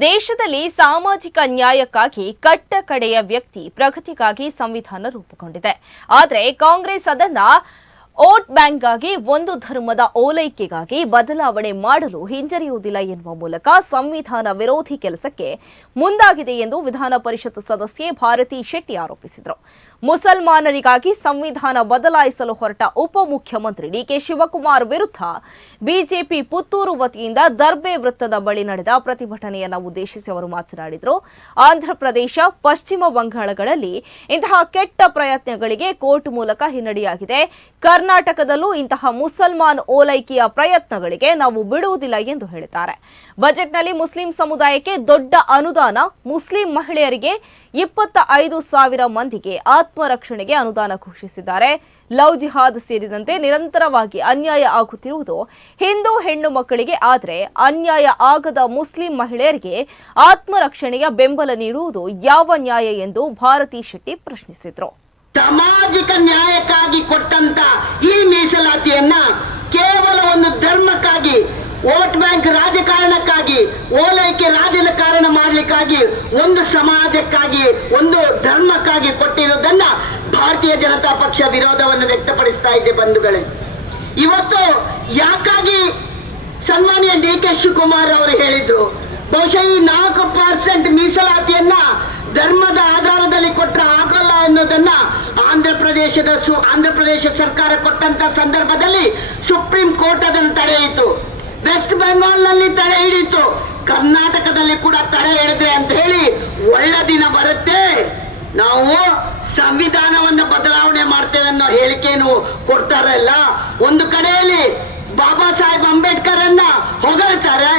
ದೇಶದಲ್ಲಿ ಸಾಮಾಜಿಕ ನ್ಯಾಯಕ್ಕಾಗಿ ಕಟ್ಟ ಕಡೆಯ ವ್ಯಕ್ತಿ ಪ್ರಗತಿಗಾಗಿ ಸಂವಿಧಾನ ರೂಪುಗೊಂಡಿದೆ. ಆದರೆ ಕಾಂಗ್ರೆಸ್ ಅದನ್ನ ಓಟ್ ಬ್ಯಾಂಕ್ಗಾಗಿ ಒಂದು ಧರ್ಮದ ಓಲೈಕೆಗಾಗಿ ಬದಲಾವಣೆ ಮಾಡಲು ಹಿಂಜರಿಯುವುದಿಲ್ಲ ಎನ್ನುವ ಮೂಲಕ ಸಂವಿಧಾನ ವಿರೋಧಿ ಕೆಲಸಕ್ಕೆ ಮುಂದಾಗಿದೆ ಎಂದು ವಿಧಾನ ಪರಿಷತ್ ಸದಸ್ಯೆ ಭಾರತಿ ಶೆಟ್ಟಿ ಆರೋಪಿಸಿದರು. ಮುಸಲ್ಮಾನರಿಗಾಗಿ ಸಂವಿಧಾನ ಬದಲಾಯಿಸಲು ಹೊರಟ ಉಪಮುಖ್ಯಮಂತ್ರಿ ಡಿಕೆ ಶಿವಕುಮಾರ್ ವಿರುದ್ಧ ಬಿಜೆಪಿ ಪುತ್ತೂರು ವತಿಯಿಂದ ದರ್ಬೆ ವೃತ್ತದ ಬಳಿ ನಡೆದ ಪ್ರತಿಭಟನೆಯನ್ನು ಉದ್ದೇಶಿಸಿ ಅವರು ಮಾತನಾಡಿದರು. ಆಂಧ್ರಪ್ರದೇಶ, ಪಶ್ಚಿಮ ಬಂಗಾಳಗಳಲ್ಲಿ ಇಂತಹ ಕೆಟ್ಟ ಪ್ರಯತ್ನಗಳಿಗೆ ಕೋರ್ಟ್ ಮೂಲಕ ಹಿನ್ನಡೆಯಾಗಿದೆ. ಕರ್ನಾಟಕದಲ್ಲೂ ಇಂತಹ ಮುಸಲ್ಮಾನ್ ಓಲೈಕೆಯ ಪ್ರಯತ್ನಗಳಿಗೆ ನಾವು ಬಿಡುವುದಿಲ್ಲ ಎಂದು ಹೇಳಿದ್ದಾರೆ. ಬಜೆಟ್ನಲ್ಲಿ ಮುಸ್ಲಿಂ ಸಮುದಾಯಕ್ಕೆ ದೊಡ್ಡ ಅನುದಾನ, ಮುಸ್ಲಿಂ ಮಹಿಳೆಯರಿಗೆ ಇಪ್ಪತ್ತ ಐದು ಸಾವಿರ ಮಂದಿಗೆ ಆತ್ಮರಕ್ಷಣೆಗೆ ಅನುದಾನ ಘೋಷಿಸಿದ್ದಾರೆ. ಲವ್ ಜಿಹಾದ್ ಸೇರಿದಂತೆ ನಿರಂತರವಾಗಿ ಅನ್ಯಾಯ ಆಗುತ್ತಿರುವುದು ಹಿಂದೂ ಹೆಣ್ಣು ಮಕ್ಕಳಿಗೆ, ಆದರೆ ಅನ್ಯಾಯ ಆಗದ ಮುಸ್ಲಿಂ ಮಹಿಳೆಯರಿಗೆ ಆತ್ಮರಕ್ಷಣೆಯ ಬೆಂಬಲ ನೀಡುವುದು ಯಾವ ನ್ಯಾಯ ಎಂದು ಭಾರತಿ ಶೆಟ್ಟಿ ಪ್ರಶ್ನಿಸಿದರು. ಸಾಮಾಜಿಕ ಈ ಮೀಸಲಾತಿಯನ್ನ ಕೇವಲ ಒಂದು ಧರ್ಮಕ್ಕಾಗಿ, ವೋಟ್ ಬ್ಯಾಂಕ್ ರಾಜಕಾರಣಕ್ಕಾಗಿ, ಓಲೈಕೆ ರಾಜಕಾರಣ ಮಾಡಲಿಕ್ಕಾಗಿ, ಒಂದು ಸಮಾಜಕ್ಕಾಗಿ, ಒಂದು ಧರ್ಮಕ್ಕಾಗಿ ಕೊಟ್ಟಿರೋದನ್ನ ಭಾರತೀಯ ಜನತಾ ಪಕ್ಷ ವಿರೋಧವನ್ನು ವ್ಯಕ್ತಪಡಿಸ್ತಾ ಇದೆ ಬಂಧುಗಳೇ. ಇವತ್ತು ಯಾಕಾಗಿ ಸನ್ಮಾನ್ಯ ಡಿ ಕೆ ಶಿವಕುಮಾರ್ ಅವರು ಹೇಳಿದ್ರು? ಬಹುಶಃ ಈ ನಾಲ್ಕು ಪರ್ಸೆಂಟ್ ಮೀಸಲಾತಿಯನ್ನ ಧರ್ಮದ ಆಂಧ್ರ ಪ್ರದೇಶದ ಆಂಧ್ರ ಪ್ರದೇಶ ಸರ್ಕಾರ ಕೊಟ್ಟಂತ ಸಂದರ್ಭದಲ್ಲಿ ಸುಪ್ರೀಂ ಕೋರ್ಟ್ ಅದನ್ನು ತಡೆಯಿತು ವೆಸ್ಟ್ ಬೆಂಗಾಲ್ನಲ್ಲಿ ತಡೆ ಹಿಡಿತು ಕರ್ನಾಟಕದಲ್ಲಿ ಕೂಡ ತಡೆ ಹಿಡಿದ್ರೆ ಅಂತ ಹೇಳಿ ಒಳ್ಳೆ ದಿನ ಬರುತ್ತೆ. ನಾವು ಸಂವಿಧಾನವನ್ನು ಬದಲಾವಣೆ ಮಾಡ್ತೇವೆ ಅನ್ನೋ ಹೇಳಿಕೆಯನ್ನು ಕೊಡ್ತಾರಲ್ಲ ಒಂದು ಕಡೆಯಲ್ಲಿ ಬಾಬಾ ಸಾಹೇಬ್ ಅಂಬೇಡ್ಕರ್ ಅನ್ನ ಹೊಗಳ್ತಾರೆ